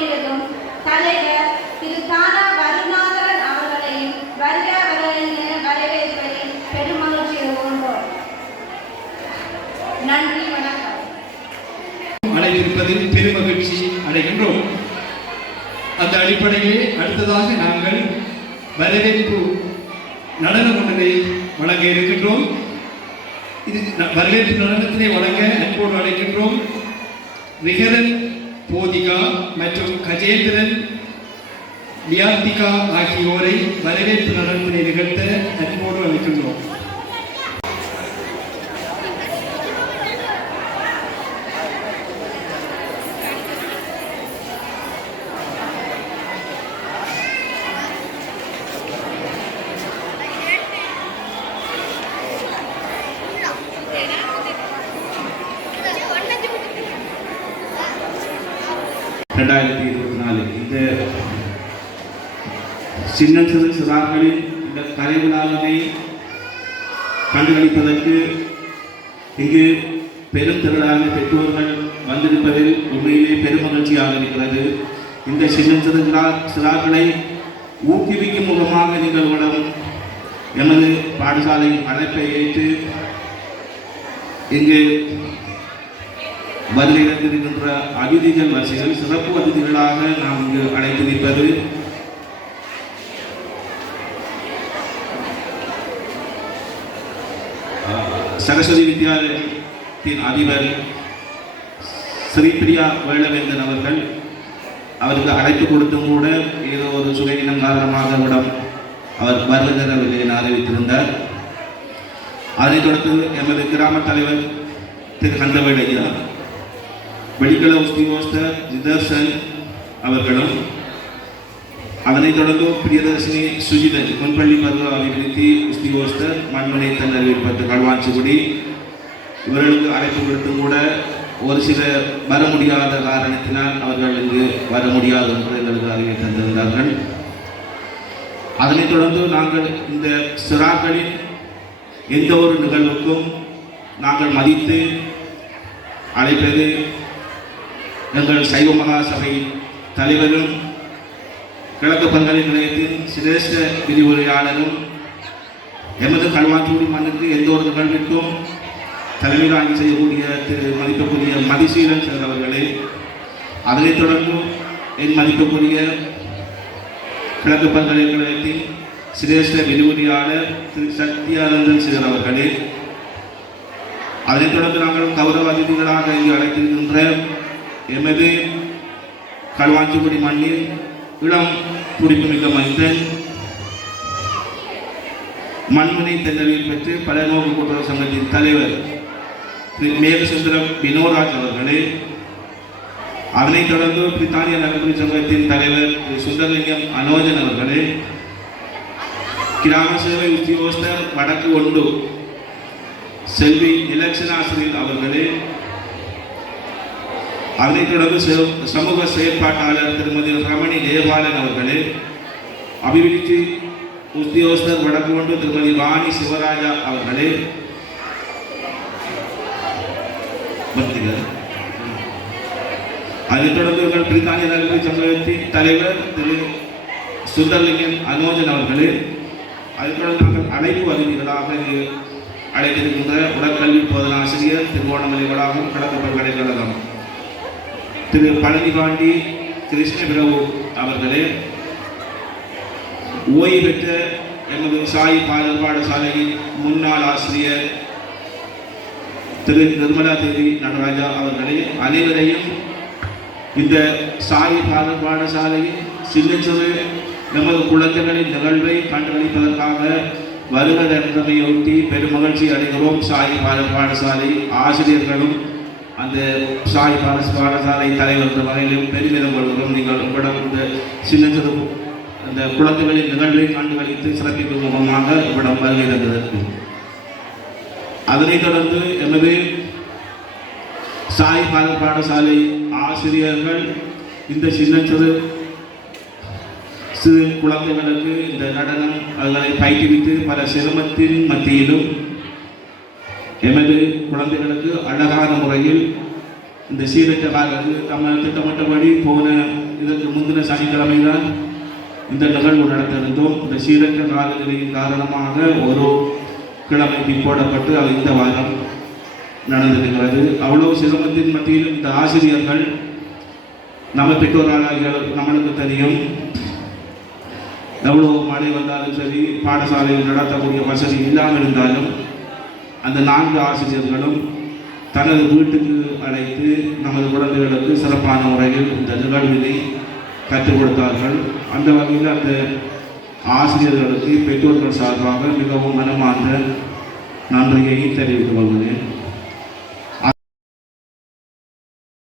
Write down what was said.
கொண்டிருக்கும் தலைவர் திரு தானா வருணாதரன் அவர்களையும் வருக வருக என வரவேற்பதில் பெருமகிழ்ச்சி கொண்டோம் நன்றி வணக்கம். அடைந்திருப்பதில் பெருமகிழ்ச்சி அடைகின்றோம். அந்த அடிப்படையிலே அடுத்ததாக நாங்கள் வரவேற்பு நடன ஒன்றினை வழங்க இருக்கின்றோம். இது வரவேற்பு நடனத்தினை வழங்க அன்போடு அழைக்கின்றோம். விகரன் போதிகா மற்றும் கஜேந்திரன் வியார்த்திகா ஆகியோரை வரவேற்பு நடனத்தினை நிகழ்த்த அன்போடு அழைக்கின்றோம். ரெண்டாயிரத்தி இருபத்தி நாலு இந்த சின்ன சிறு சிறார்களின் இந்த கலை விழாவினை கண்டுகளிப்பதற்கு இங்கு பெரும் திரளான பெற்றோர்கள் வந்திருப்பதில் உண்மையிலே பெருமகிழ்ச்சியாக இருக்கிறது இந்த சின்ன சிறு சிறா- சிறார்களை ஊக்குவிக்கும் முகமாக நிகழ்வுடன் எமது பாடசாலை அழைப்பை ஏற்று இங்கு வருகை தந்திருக்கின்ற அதிதிகள் வரிசைகள் சிறப்பு அதிதிகளாக நாம் இங்கு அழைத்து நிற்பது. சரஸ்வதி வித்யாலயத்தின் அதிபர் ஸ்ரீபிரியா வேளவேந்தன் அவர்கள் அவருக்கு அழைப்பு கொடுத்தும் கூட ஏதோ ஒரு சுகையினம் காரணமாக விடம் அவர் வருவதரவில்லை என அறிவித்திருந்தார். அதைத் தொடர்ந்து எமது கிராம தலைவர் திரு கந்தவேல் ஐயா உஸ்தி உஸ்திவோஸ்தர் ஜிதர்ஷன் அவர்களும் அதனைத் தொடர்ந்து பிரியதர்ஷினி சுஜிதன் முன்பள்ளி பருவ அபிவிருத்தி உஸ்திவோஸ்தர் மண்மனை தன்னறிவு பத்து களுவாச்சிக்குடி இவர்களுக்கு அழைப்பு கொடுத்தும் கூட ஒரு சில வர முடியாத காரணத்தினால் அவர்கள் இங்கு வர முடியாது என்று எங்களுக்கு அறிவை தந்திருந்தார்கள். அதனைத் தொடர்ந்து நாங்கள் இந்த சிறார்களின் எந்த ஒரு நிகழ்வுக்கும் நாங்கள் மதித்து அழைப்பது எங்கள் சைவ மகாசபை தலைவரும் கிழக்கு பல்கலை நிலையத்தின் சிரேஷ்ட விரிவுரையாளரும் எமது களுவாஞ்சூடி மண்ணுக்கு எந்த ஒரு நிகழ்விற்கும் தலைமை ஆய்வு செய்யக்கூடிய திரு மதிக்கக்கூடிய மதிசீலன் சார் அவர்களே அதனைத் தொடர்ந்து என் மதிக்கக்கூடிய கிழக்கு பல்கலைக்கழகத்தின் சிரேஷ்ட விரிவுரையாளர் திரு சத்யானந்தன் சார் அவர்களே அதனைத் தொடர்ந்து நாங்கள் கௌரவ அதிதிகளாக இங்கு அழைத்திருக்கின்ற எமது களுவாஞ்சிக்குடி மண்ணில் இளம் துடிப்புமிக்க மனிதன் மண்முனை தென்னலில் பெற்று பல நோக்கு கூட்டுறவு சங்கத்தின் தலைவர் திரு மேகசுந்தரம் வினோராஜ் அவர்களே அதனைத் தொடர்ந்து பிரித்தானிய நகர்ப்புற சங்கத்தின் தலைவர் திரு சுந்தரலிங்கம் அனோஜன் அவர்களே கிராம சேவை உத்தியோகஸ்தர் வடக்கு ஒன்று செல்வி நிலக்ஷனாசிரியர் அவர்களே அதனைத் தொடர்ந்து சமூக செயற்பாட்டாளர் திருமதி ரமணி ஜெயபாலன் அவர்களே அபிவிருத்தி உத்தியோகஸ்தர் வடக்கு ஒன்று திருமதி வாணி சிவராஜா அவர்களே. அதைத் தொடர்ந்து எங்கள் பிரித்தானிய நகர்ப்புற சங்கத்தின் தலைவர் திரு. சுந்தர்லிங்கன் அனோஜன் அவர்களே அதைத் தொடர்ந்து நாங்கள் அழைப்பு அறிஞர்களாக அழைத்திருக்கின்ற உடற்கல்வி போதனாசிரியர் திருவோணமலை வளாகம் கடற்க கலைக்கழகம் திரு பழனிகாண்டி கிருஷ்ணபிரபு அவர்களே ஓய்வு பெற்ற எமது சாய் பாடல் பாடசாலையின் முன்னாள் ஆசிரியர் திரு நிர்மலா தேவி நடராஜா அவர்களே அனைவரையும் இந்த சாய் பாடல் பாடசாலையின் சின்ன சிறு நமது குழந்தைகளின் நிகழ்வை கண்டளிப்பதற்காக வருவதென்றமையொட்டி பெருமகிழ்ச்சி அடைகிறோம் சாய் பாடல் பாடசாலை ஆசிரியர்களும் அந்த சாய் பாட பாடசாலை தலைவர் என்ற வகையிலும் பெருமிதம் கொள்கிறோம். நீங்கள் உங்களிடம் இந்த சின்ன சிறு அந்த குழந்தைகளின் நிகழ்வை கண்டுகளித்து சிறப்பிக்கும் முகமாக இவ்விடம் வருகை தந்ததற்கு. அதனைத் தொடர்ந்து எமது சாய் பாத பாடசாலை ஆசிரியர்கள் இந்த சின்ன சிறு சிறு குழந்தைகளுக்கு இந்த நடனம் அதனை பயிற்றுவித்து பல சிரமத்தின் மத்தியிலும் எமது குழந்தைகளுக்கு அழகான முறையில் இந்த சீரற்ற காலத்து நம்ம திட்டமிட்டபடி போன இதற்கு முந்தின சனிக்கிழமை தான் இந்த நிகழ்வு நடத்திருந்தோம் இந்த சீரற்ற காலநிலையின் காரணமாக ஒரு கிழமை பிற்போடப்பட்டு அது இந்த வாரம் நடந்திருக்கிறது. அவ்வளோ சிரமத்தின் மத்தியில் இந்த ஆசிரியர்கள் நம்ம பெற்றோராக நம்மளுக்கு தெரியும். எவ்வளோ மழை வந்தாலும் சரி பாடசாலையில் நடத்தக்கூடிய வசதி இல்லாமல் இருந்தாலும் அந்த நான்கு ஆசிரியர்களும் தனது வீட்டுக்கு அழைத்து நமது குழந்தைகளுக்கு சிறப்பான முறையில் இந்த நிகழ்வினை கற்றுக் கொடுத்தார்கள். அந்த வகையில் அந்த ஆசிரியர்களுக்கு பெற்றோர்கள் சார்பாக மிகவும் மனமார்ந்த நன்றியை தெரிவித்துக் கொள்கிறேன்.